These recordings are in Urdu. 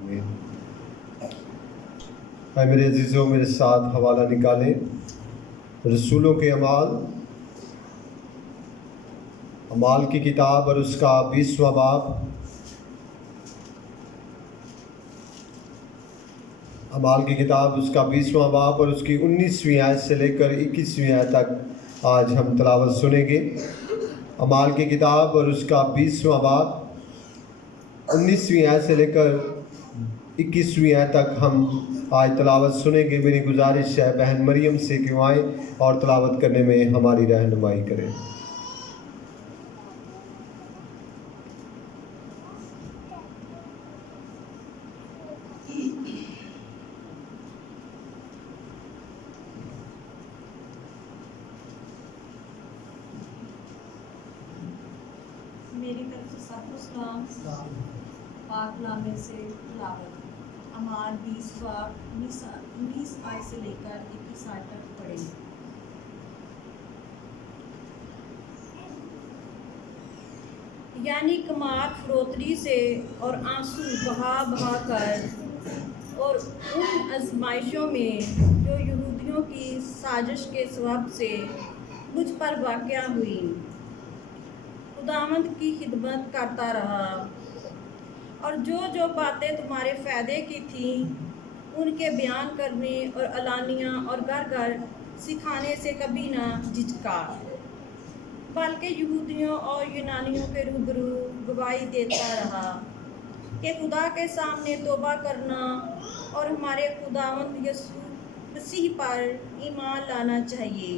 اے میرے عزیزوں، میرے ساتھ حوالہ نکالیں رسولوں کے اعمال کی کتاب اور اس کا 20واں باب، اعمال کی کتاب اس کا 20واں باب اور اس کی 19ویں آیت سے لے کر 21ویں آیت تک آج ہم تلاوت سنیں گے۔ اعمال کی کتاب اور اس کا 20واں باب 19ویں آیت سے لے کر 21ویں آیت تک ہم آج تلاوت سنیں گے۔ میری گزارش ہے بہن مریم سے کہ وہ آئیں اور تلاوت کرنے میں ہماری رہنمائی کریں۔ میری طرف سے سب کو سلام۔ پاک نامے سے تلاوت اعمال 20 باب 19 آیت سے لے کر 21 آیت تک پڑھیں۔ یعنی کمات فروتنی سے اور آنسو بہا بہا کر اور ان آزمائشوں میں جو یہودیوں کی سازش کے سبب سے مجھ پر واقع ہوئی، خداوند کی خدمت کرتا رہا اور جو باتیں تمہارے فائدے کی تھیں ان کے بیان کرنے اور علانیہ اور گھر گھر سکھانے سے کبھی نہ جھجکا، بلکہ یہودیوں اور یونانیوں کے روبرو گواہی دیتا رہا کہ خدا کے سامنے توبہ کرنا اور ہمارے خداوند یسوع مسیح پر ایمان لانا چاہیے۔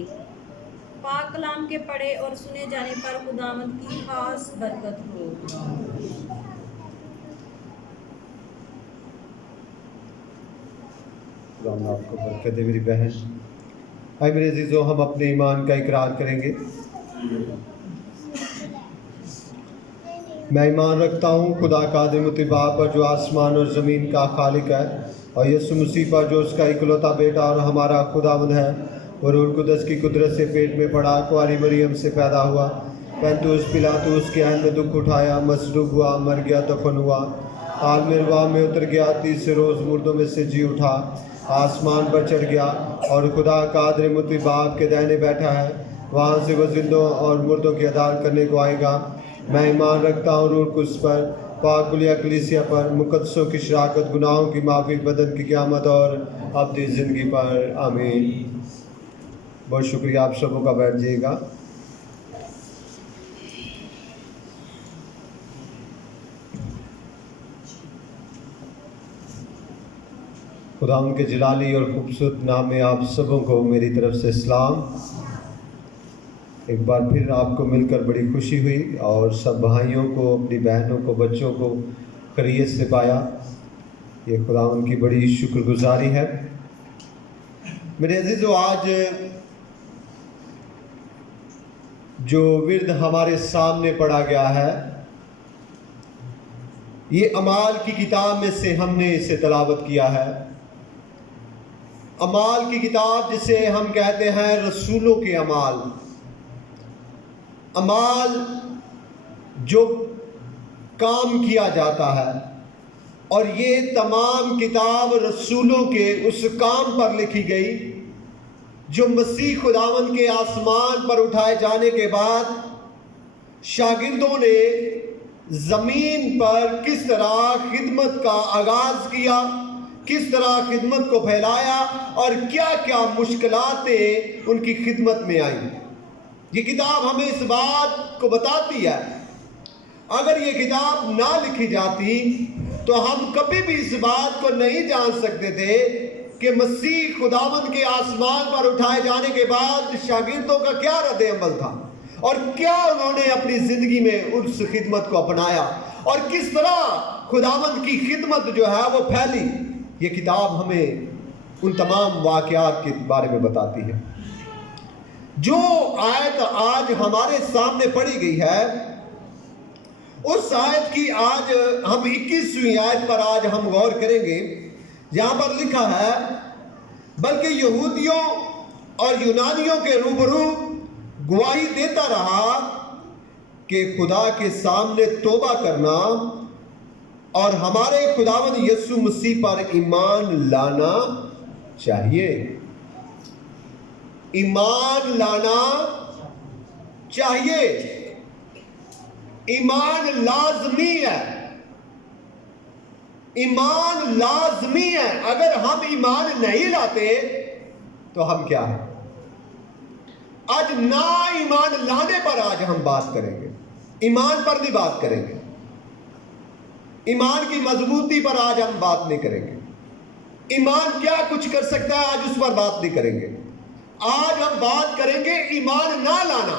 پاک کلام کے پڑھے اور سنے جانے پر خداوند کی خاص برکت ہو۔ خداوند آپ کو برکت دے میری بہن۔ اے میرے عزیزوں، ہم اپنے ایمان کا اقرار کریں گے۔ میں ایمان رکھتا ہوں خدا قادر متعال پر جو آسمان اور زمین کا خالق ہے، اور یسوع مسیح پر جو اس کا اکلوتا بیٹا اور ہمارا خداوند ہے، اور روح القدس کی قدرت سے پیٹ میں پڑا، کنواری مریم سے پیدا ہوا، پنطوس پلاطس کے عہد میں دکھ اٹھایا، مصلوب ہوا، مر گیا، دفن ہوا، عالم ارواح میں اتر گیا، تیسرے روز مردوں میں سے جی اٹھا، آسمان پر چڑھ گیا اور خدا قادر متعال کے دائنے بیٹھا ہے، وہاں سے وہ زندوں اور مردوں کی عدالت کرنے کو آئے گا۔ میں ایمان رکھتا ہوں روح القدس پر، پاک کلیہ کلیسیا پر، مقدسوں کی شراکت، گناہوں کی معافی، بدن کی قیامت اور ابدی زندگی پر۔ آمین۔ بہت شکریہ، آپ سبوں کا بیٹھ جائیے گا۔ خدا ان کے جلالی اور خوبصورت نام میں آپ سبوں کو میری طرف سے سلام۔ ایک بار پھر آپ کو مل کر بڑی خوشی ہوئی اور سب بھائیوں کو، اپنی بہنوں کو، بچوں کو خیریت سے پایا، یہ خدا ان کی بڑی شکر گزاری ہے۔ میرے عزیزو، آج جو ورد ہمارے سامنے پڑھا گیا ہے، یہ اعمال کی کتاب میں سے ہم نے اسے تلاوت کیا ہے۔ اعمال کی کتاب جسے ہم کہتے ہیں رسولوں کے اعمال، اعمال جو کام کیا جاتا ہے، اور یہ تمام کتاب رسولوں کے اس کام پر لکھی گئی جو مسیح خداوند کے آسمان پر اٹھائے جانے کے بعد شاگردوں نے زمین پر کس طرح خدمت کا آغاز کیا، کس طرح خدمت کو پھیلایا، اور کیا کیا مشکلاتیں ان کی خدمت میں آئیں۔ یہ کتاب ہمیں اس بات کو بتاتی ہے، اگر یہ کتاب نہ لکھی جاتی تو ہم کبھی بھی اس بات کو نہیں جان سکتے تھے کہ مسیح خداوند کے آسمان پر اٹھائے جانے کے بعد شاگردوں کا کیا رد عمل تھا، اور کیا انہوں نے اپنی زندگی میں اس خدمت کو اپنایا، اور کس طرح خداوند کی خدمت جو ہے وہ پھیلی۔ یہ کتاب ہمیں ان تمام واقعات کے بارے میں بتاتی ہے۔ جو آیت آج ہمارے سامنے پڑھی گئی ہے، اس آیت کی آج ہم 21ویں آیت پر آج ہم غور کریں گے۔ یہاں پر لکھا ہے، بلکہ یہودیوں اور یونانیوں کے روبرو گواہی دیتا رہا کہ خدا کے سامنے توبہ کرنا اور ہمارے خداوند یسوع مسیح پر ایمان لانا چاہیے. ایمان لانا چاہیے. ایمان لازمی ہے. ایمان لازمی ہے. اگر ہم ایمان نہیں لاتے تو ہم کیا ہیں؟ آج نا ایمان لانے پر آج ہم بات کریں گے. ایمان پر نہیں بات کریں گے. ایمان کی مضبوطی پر آج ہم بات نہیں کریں گے. ایمان کیا کچھ کر سکتا ہے آج اس پر بات نہیں کریں گے. آج ہم بات کریں گے ایمان نہ لانا.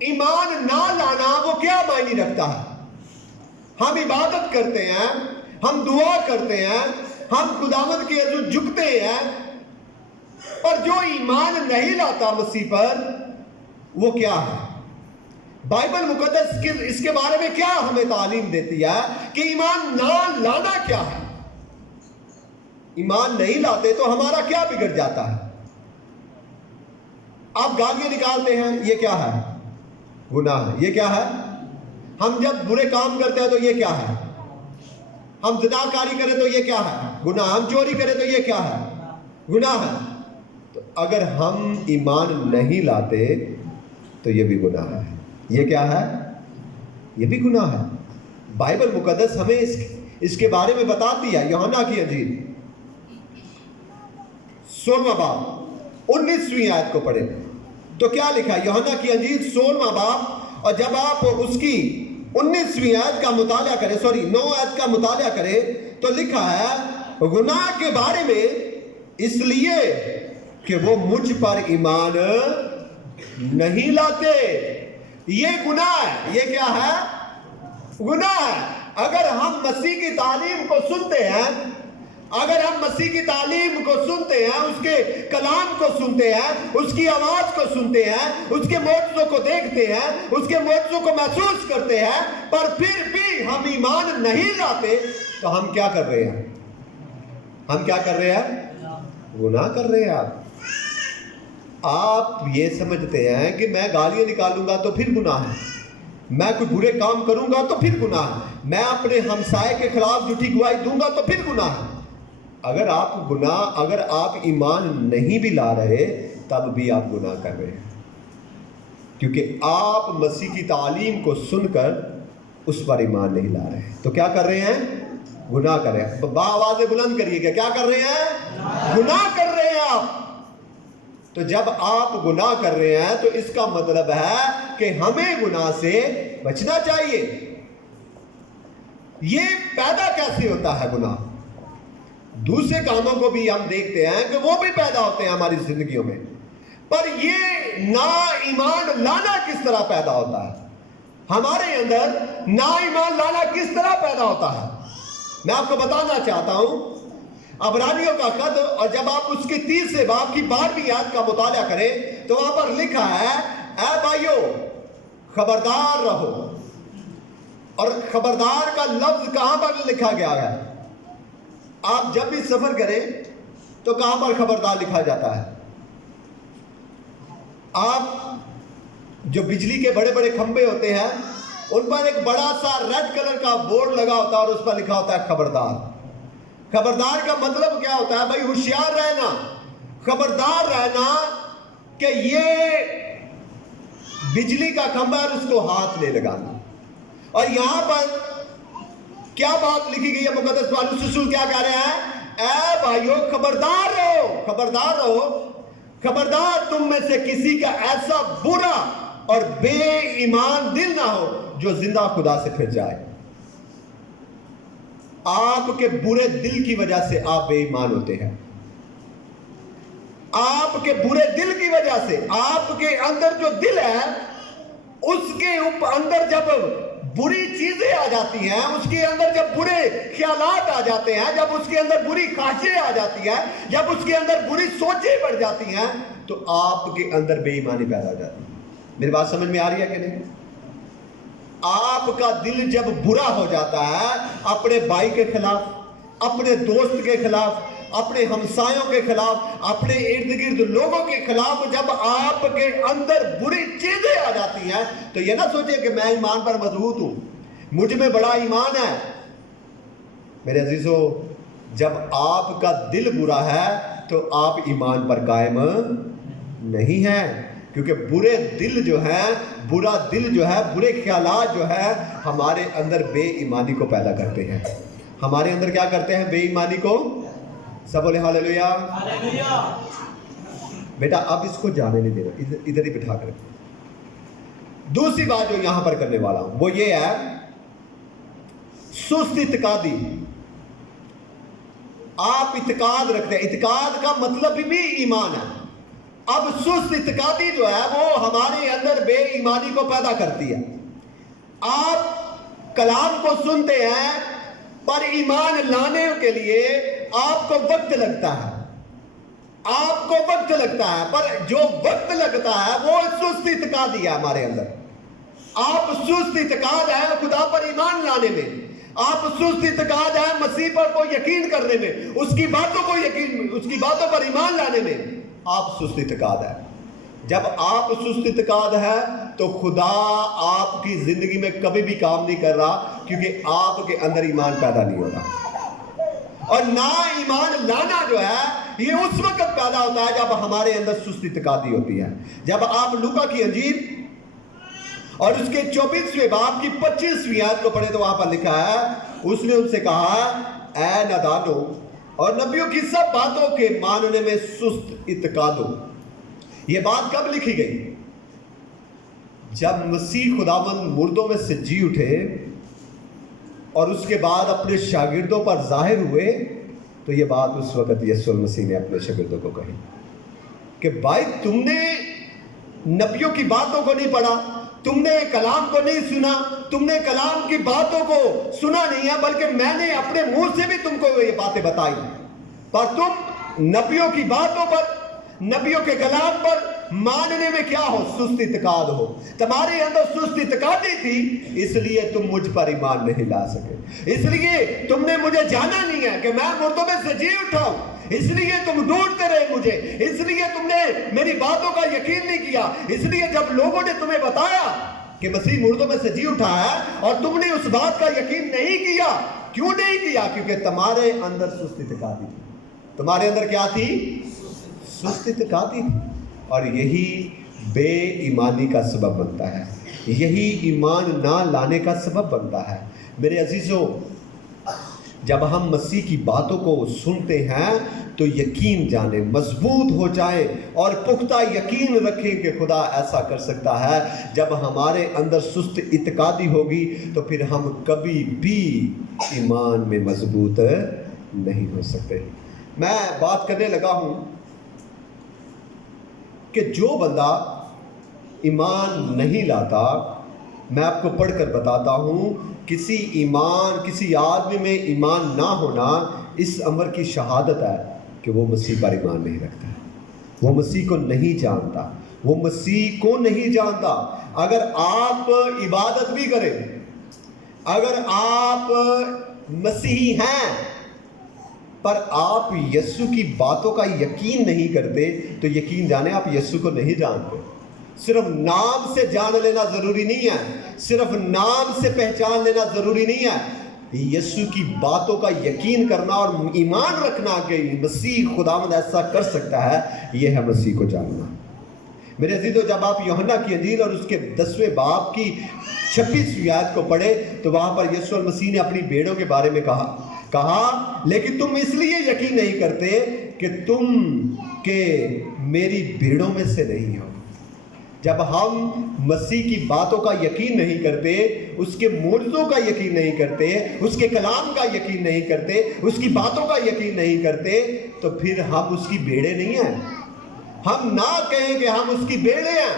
ایمان نہ لانا وہ کیا معنی رکھتا ہے؟ ہم عبادت کرتے ہیں, ہم دعا کرتے ہیں, ہم خداوند کے حضور جھکتے ہیں, اور جو ایمان نہیں لاتا مسیح پر وہ کیا ہے؟ بائبل مقدس اس کے بارے میں کیا ہمیں تعلیم دیتی ہے کہ ایمان نہ لانا کیا ہے؟ ایمان نہیں لاتے تو ہمارا کیا بگڑ جاتا ہے؟ آپ گالیاں نکالتے ہیں, یہ کیا ہے؟ گناہ ہے. یہ کیا ہے؟ ہم جب برے کام کرتے ہیں تو یہ کیا ہے؟ ہم زناکاری کریں تو یہ کیا ہے؟ گناہ. ہم چوری کریں تو یہ کیا ہے؟ گناہ ہے. تو اگر ہم ایمان نہیں لاتے تو یہ بھی گناہ ہے. یہ کیا ہے؟ یہ بھی گناہ ہے. بائبل مقدس ہمیں اس کے بارے میں بتاتی ہے. یوحنا کی انجیل 16واں باب 19ویں آیت کو پڑھیں تو کیا لکھا ہے؟ یوحنا کی انجیل 16واں باب, اور جب آپ اس کی 19ویں آیت کا مطالعہ کریں, 9 آیت کا مطالعہ کریں تو لکھا ہے گناہ کے بارے میں اس لیے کہ وہ مجھ پر ایمان نہیں لاتے. یہ گناہ ہے. یہ کیا ہے؟ گناہ ہے. اگر ہم مسیح کی تعلیم کو سنتے ہیں, اگر ہم مسیح کی تعلیم کو سنتے ہیں, اس کے کلام کو سنتے ہیں, اس کی آواز کو سنتے ہیں, اس کے معجزوں کو دیکھتے ہیں, اس کے معجزوں کو محسوس کرتے ہیں, پر پھر بھی ہم ایمان نہیں لاتے تو ہم کیا کر رہے ہیں؟ ہم کیا کر رہے ہیں؟ گناہ کر رہے ہیں. آپ یہ سمجھتے ہیں کہ میں گالیاں نکالوں گا تو پھر گناہ ہے, میں کوئی برے کام کروں گا تو پھر گناہ ہے, میں اپنے ہمسائے کے خلاف جھوٹی گواہی دوں گا تو پھر گناہ ہے. اگر آپ ایمان نہیں بھی لا رہے تب بھی آپ گناہ کر رہے ہیں, کیونکہ آپ مسیح کی تعلیم کو سن کر اس پر ایمان نہیں لا رہے. تو کیا کر رہے ہیں؟ گناہ کر رہے ہیں. آوازیں بلند کریے گا, کیا کر رہے ہیں؟ گناہ کر رہے ہیں آپ. تو جب آپ گناہ کر رہے ہیں تو اس کا مطلب ہے کہ ہمیں گناہ سے بچنا چاہیے. یہ پیدا کیسے ہوتا ہے گناہ؟ دوسرے کاموں کو بھی ہم دیکھتے ہیں کہ وہ بھی پیدا ہوتے ہیں ہماری زندگیوں میں, پر یہ نا ایمان لانا کس طرح پیدا ہوتا ہے ہمارے اندر؟ نا ایمان لانا کس طرح پیدا ہوتا ہے میں آپ کو بتانا چاہتا ہوں. عبرانیوں کا خط, اور جب آپ اس کے 30 باب کی 12ویں آیت کا مطالعہ کریں تو وہاں پر لکھا ہے اے بھائیو خبردار رہو. اور خبردار کا لفظ کہاں پر لکھا گیا ہے؟ آپ جب بھی سفر کریں تو کہاں پر خبردار لکھا جاتا ہے؟ آپ جو بجلی کے بڑے بڑے کھمبے ہوتے ہیں ان پر ایک بڑا سا ریڈ کلر کا بورڈ لگا ہوتا ہے اور اس پر لکھا ہوتا ہے خبردار. خبردار کا مطلب کیا ہوتا ہے؟ بھائی ہوشیار رہنا, خبردار رہنا کہ یہ بجلی کا کھمبا ہے اور اس کو ہاتھ نہیں لگانا. اور یہاں پر کیا بات لکھی گئی ہے؟ مقدس پالوس رسول کیا کہہ رہے ہیں؟ اے بھائیو خبردار رہو, خبردار رہو, خبردار تم میں سے کسی کا ایسا برا اور بے ایمان دل نہ ہو جو زندہ خدا سے پھر جائے. آپ کے برے دل کی وجہ سے آپ بے ایمان ہوتے ہیں. آپ کے برے دل کی وجہ سے, آپ کے اندر جو دل ہے اس کے اندر جب بری چیزیں آ جاتی ہیں, اس کے اندر جب برے خیالات آ جاتے ہیں, جب اس کے اندر بری خواہشیں آ جاتی ہیں, جب اس کے اندر بری سوچیں بڑھ جاتی ہیں تو آپ کے اندر بے ایمانی پیدا ہو جاتی ہے. میری بات سمجھ میں آ رہی ہے کہ نہیں؟ آپ کا دل جب برا ہو جاتا ہے اپنے بھائی کے خلاف, اپنے دوست کے خلاف, اپنے ہمسایوں کے خلاف, اپنے ارد گرد لوگوں کے خلاف, جب آپ کے اندر بری چیزیں آ جاتی ہیں تو یہ نہ سوچیں کہ میں ایمان پر مضبوط ہوں, مجھ میں بڑا ایمان ہے. میرے عزیزو، جب آپ کا دل برا ہے تو آپ ایمان پر قائم نہیں ہیں، کیونکہ برے دل جو ہے، برا دل جو ہے، برے خیالات جو ہے ہمارے اندر بے ایمانی کو پیدا کرتے ہیں. ہمارے اندر کیا کرتے ہیں؟ بے ایمانی کو. سب بولے ہاللیلویا. بیٹا اب اس کو جانے نہیں دینا، ادھر ہی بٹھا کر. دوسری بات جو یہاں پر کرنے والا ہوں وہ یہ ہے سست اعتقادی. آپ اعتقاد رکھتے ہیں، اعتقاد کا مطلب بھی ایمان ہے. اب سست اعتقادی جو ہے وہ ہمارے اندر بے ایمانی کو پیدا کرتی ہے. آپ کلام کو سنتے ہیں پر ایمان لانے کے لیے آپ کو وقت لگتا ہے، آپ کو وقت لگتا ہے، پر جو وقت لگتا ہے وہ سست اعتقادی ہے ہمارے اندر. آپ سست اعتقاد ہے خدا پر ایمان لانے میں، آپ سست اعتقاد ہے مسیح پر کو یقین کرنے میں، اس کی باتوں کو یقین، اس کی باتوں پر ایمان لانے میں آپ سست اعتقاد ہے. جب آپ سست اعتقاد ہے تو خدا آپ کی زندگی میں کبھی بھی کام نہیں کر رہا، کیونکہ آپ کے اندر ایمان پیدا نہیں ہو رہا. اور نہ ایمان لانا جو ہے یہ اس وقت پیدا ہوتا ہے جب ہمارے اندر سست اعتقادی ہوتی ہے. جب آپ لوکا کی انجیل اور اس کے 24ویں باب کی 25ویں آیت کو پڑھے تو وہاں پر لکھا ہے، اس نے ان سے کہا اے نادانو اور نبیوں کی سب باتوں کے ماننے میں سست اعتقاد ہو. یہ بات کب لکھی گئی؟ جب مسیح خداوند مردوں میں سے جی اٹھے اور اس کے بعد اپنے شاگردوں پر ظاہر ہوئے، تو یہ بات اس وقت یسوع المسیح نے اپنے شاگردوں کو کہی کہ بھائی تم نے نبیوں کی باتوں کو نہیں پڑھا، تم نے کلام کو نہیں سنا، تم نے کلام کی باتوں کو سنا نہیں ہے، بلکہ میں نے اپنے منہ سے بھی تم کو یہ باتیں بتائی، پر تم نبیوں کی باتوں پر، نبیوں کے کلام پر ماننے میں کیا ہو؟ سست اعتقاد ہو. تمہارے اندر سست اعتقادی تھی، اس لیے تم مجھ پر ایمان نہیں لا سکے، اس لیے تم نے مجھے جانا نہیں ہے کہ میں مردوں میں سے جی اٹھاؤں، اس لیے تم ڈھونڈتے رہے مجھے، اس لیے تم نے میری باتوں کا یقین نہیں کیا. اس لیے جب لوگوں نے تمہیں بتایا کہ مسیح مردوں میں سے جی اٹھا ہے اور تم نے اس بات کا یقین نہیں کیا. کیوں نہیں کیا؟ کیونکہ تمہارے اندر سست اعتقادی تھی. تمہارے اندر کیا تھی؟ سست اعتقادی تھی. اور یہی بے ایمانی کا سبب بنتا ہے، یہی ایمان نہ لانے کا سبب بنتا ہے. میرے عزیزوں، جب ہم مسیح کی باتوں کو سنتے ہیں تو یقین جانیں، مضبوط ہو جائیں اور پختہ یقین رکھیں کہ خدا ایسا کر سکتا ہے. جب ہمارے اندر سست اعتقادی ہوگی تو پھر ہم کبھی بھی ایمان میں مضبوط نہیں ہو سکتے. میں بات کرنے لگا ہوں کہ جو بندہ ایمان نہیں لاتا، میں آپ کو پڑھ کر بتاتا ہوں، کسی آدمی میں ایمان نہ ہونا اس امر کی شہادت ہے کہ وہ مسیح پر ایمان نہیں رکھتا ہے، وہ مسیح کو نہیں جانتا، وہ مسیح کو نہیں جانتا. اگر آپ عبادت بھی کریں، اگر آپ مسیحی ہیں پر آپ یسوع کی باتوں کا یقین نہیں کرتے تو یقین جانیں آپ یسوع کو نہیں جانتے. صرف نام سے جان لینا ضروری نہیں ہے، صرف نام سے پہچان لینا ضروری نہیں ہے. یسوع کی باتوں کا یقین کرنا اور ایمان رکھنا کہ مسیح خداوند ایسا کر سکتا ہے، یہ ہے مسیح کو جاننا. میرے عزیزو، جب آپ یوحنا کی انجیل اور اس کے 10ویں باب کی 26ویں آیت کو پڑھے تو وہاں پر یسوع المسیح نے اپنی بھیڑوں کے بارے میں کہا لیکن تم اس لیے یقین نہیں کرتے کہ میری بھیڑوں میں سے نہیں ہو. جب ہم مسیح کی باتوں کا یقین نہیں کرتے، اس کے معجزوں کا یقین نہیں کرتے، اس کے کلام کا یقین نہیں کرتے، اس کی باتوں کا یقین نہیں کرتے، تو پھر ہم اس کی بھیڑیں نہیں ہیں. ہم نہ کہیں کہ ہم اس کی بھیڑیں ہیں،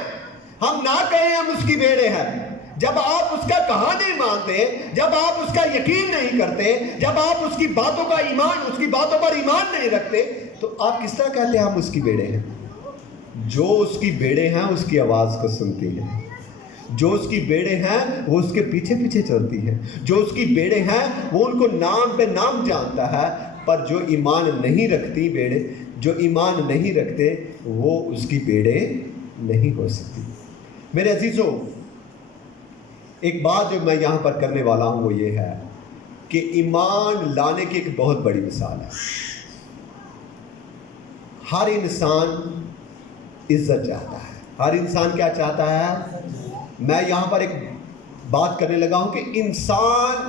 ہم نہ کہیں ہم اس کی بھیڑیں ہیں. جب آپ اس کا کہا نہیں مانتے، جب آپ اس کا یقین نہیں کرتے، جب آپ اس کی باتوں کا ایمان، اس کی باتوں پر ایمان نہیں رکھتے، تو آپ کس طرح کہتے ہیں ہم اس کی بھیڑیں ہیں؟ جو اس کی بھیڑیں ہیں اس کی آواز کو سنتی ہیں، جو اس کی بھیڑیں ہیں وہ اس کے پیچھے پیچھے چلتی ہیں، جو اس کی بھیڑیں ہیں وہ ان کو نام پہ نام جانتا ہے. پر جو ایمان نہیں رکھتی بھیڑیں، جو ایمان نہیں رکھتے، وہ اس کی بھیڑیں نہیں ہو سکتی. میرے عزیزوں، ایک بات جو میں یہاں پر کرنے والا ہوں وہ یہ ہے کہ ایمان لانے کی ایک بہت بڑی مثال ہے. ہر انسان عزت چاہتا ہے. ہر انسان کیا چاہتا ہے؟ میں یہاں پر ایک بات کرنے لگا ہوں کہ انسان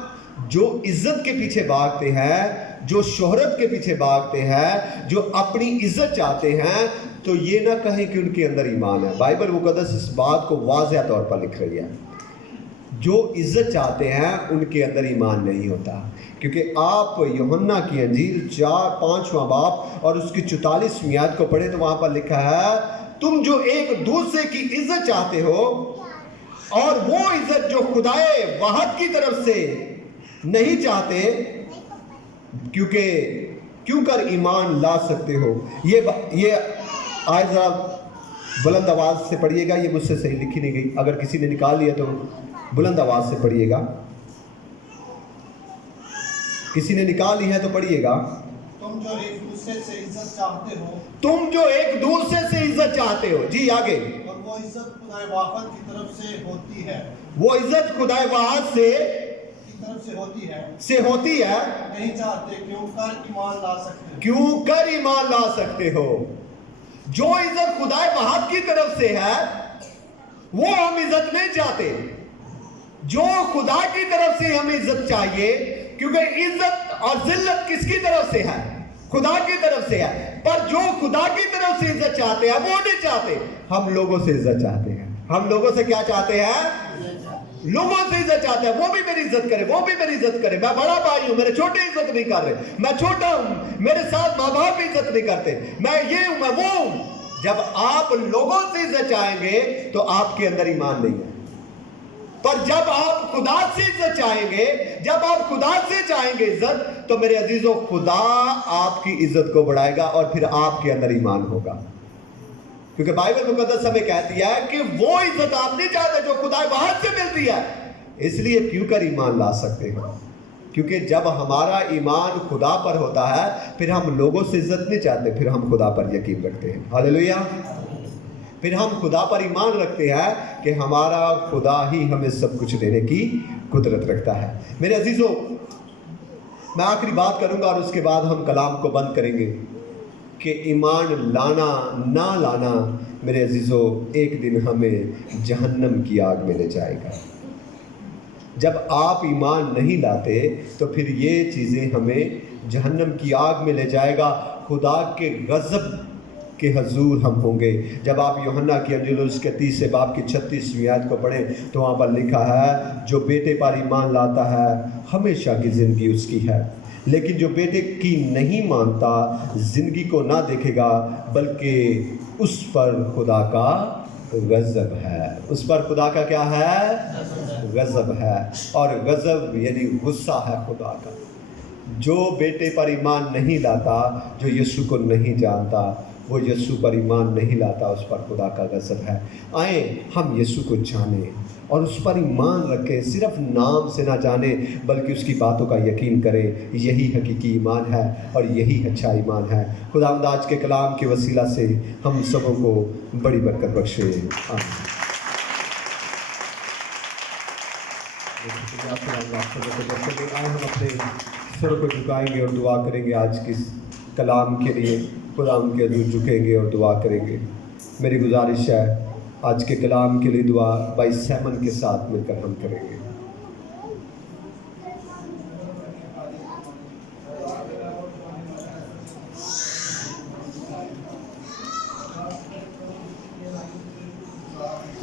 جو عزت کے پیچھے بھاگتے ہیں، جو شہرت کے پیچھے بھاگتے ہیں، جو اپنی عزت چاہتے ہیں، تو یہ نہ کہیں کہ ان کے اندر ایمان ہے. بائبل مقدس اس بات کو واضح طور پر لکھ رہی ہے. جو عزت چاہتے ہیں ان کے اندر ایمان نہیں ہوتا. کیونکہ آپ یوحنا کی انجیل 5واں باب اور اس کی 44ویں آیت کو پڑھیں تو وہاں پر لکھا ہے، تم جو ایک دوسرے کی عزت چاہتے ہو اور وہ عزت جو خدائے واحد کی طرف سے نہیں چاہتے، کیوں کر ایمان لا سکتے ہو. یہ آیت ذرا بلند آواز سے پڑھیے گا، یہ مجھ سے صحیح لکھی نہیں گئی. اگر کسی نے نکال لیا تو بلند آواز سے پڑھیے گا. کسی نے نکال لی ہے تو پڑھیے گا. تم جو ایک دوسرے سے عزت چاہتے ہو. تم جو ایک دوسرے سے عزت چاہتے ہو. جی آگے. اور وہ عزت خدائے واحد کی طرف سے ہوتی ہے. وہ عزت خدائے واحد سے ہوتی ہے. نہیں چاہتے کیوں کر ایمان لا سکتے ہو. کیوں کر ایمان لا سکتے ہو. جو عزت خدائے واحد کی طرف سے ہے وہ ہم عزت نہیں چاہتے. جو خدا کی طرف سے ہمیں عزت چاہیے، کیونکہ عزت اور ذلت کس کی طرف سے ہے؟ خدا کی طرف سے ہے. پر جو خدا کی طرف سے عزت چاہتے ہیں وہ نہیں چاہتے. ہم لوگوں سے عزت چاہتے ہیں. ہم لوگوں سے کیا چاہتے ہیں؟ لوگوں سے عزت چاہتے ہیں. وہ بھی میری عزت کرے، وہ بھی میری عزت کرے. میں بڑا بھائی ہوں، میرے چھوٹے عزت نہیں کر رہے. میں چھوٹا ہوں، میرے ساتھ ماں باپ عزت نہیں کرتے. میں یہ ہوں، میں وہ ہوں. جب آپ لوگوں سے عزت چاہیں گے تو آپ کے اندر ایمان نہیں ہے. پر جب آپ خدا سے عزت چاہیں گے، جب آپ خدا سے چاہیں گے عزت، تو میرے عزیزوں خدا آپ کی عزت کو بڑھائے گا اور پھر آپ کے اندر ایمان ہوگا. کیونکہ بائبل مقدس ہمیں کہتی ہے کہ وہ عزت آپ نہیں چاہتے جو خدا واحد سے ملتی ہے. اس لیے کیوں کر ایمان لا سکتے ہیں؟ کیونکہ جب ہمارا ایمان خدا پر ہوتا ہے پھر ہم لوگوں سے عزت نہیں چاہتے، پھر ہم خدا پر یقین رکھتے ہیں. ہاللیلویہ. پھر ہم خدا پر ایمان رکھتے ہیں کہ ہمارا خدا ہی ہمیں سب کچھ دینے کی قدرت رکھتا ہے. میرے عزیزوں، میں آخری بات کروں گا اور اس کے بعد ہم کلام کو بند کریں گے کہ ایمان لانا نہ لانا میرے عزیزوں ایک دن ہمیں جہنم کی آگ میں لے جائے گا. جب آپ ایمان نہیں لاتے تو پھر یہ چیزیں ہمیں جہنم کی آگ میں لے جائے گا. خدا کے غضب کے حضور ہم ہوں گے. جب آپ یوحنا کی انجیل اس کے 30 باب کی 36ویں آیت کو پڑھیں تو وہاں پر لکھا ہے، جو بیٹے پر ایمان لاتا ہے ہمیشہ کی زندگی اس کی ہے، لیکن جو بیٹے کی نہیں مانتا زندگی کو نہ دیکھے گا بلکہ اس پر خدا کا غضب ہے. اس پر خدا کا کیا ہے؟ غضب ہے. اور غضب یعنی غصہ ہے خدا کا. جو بیٹے پر ایمان نہیں لاتا، جو یسوع کو نہیں جانتا، وہ یسوع پر ایمان نہیں لاتا، اس پر خدا کا غضب ہے. آئیں ہم یسوع کو جانیں اور اس پر ایمان رکھیں. صرف نام سے نہ جانیں بلکہ اس کی باتوں کا یقین کریں. یہی حقیقی ایمان ہے اور یہی اچھا ایمان ہے. خداوند آج کے کلام کے وسیلہ سے ہم سبوں کو بڑی برکت بخشے. آمین. ہم اپنے سروں کو جھکائیں گے اور دعا کریں گے. آج کے کلام کے لیے خدا ان کے حضور جھکیں گے اور دعا کریں گے. میری گزارش ہے آج کے کلام کے لیے دعا بھائی سیمن کے ساتھ مل کر ہم کریں گے.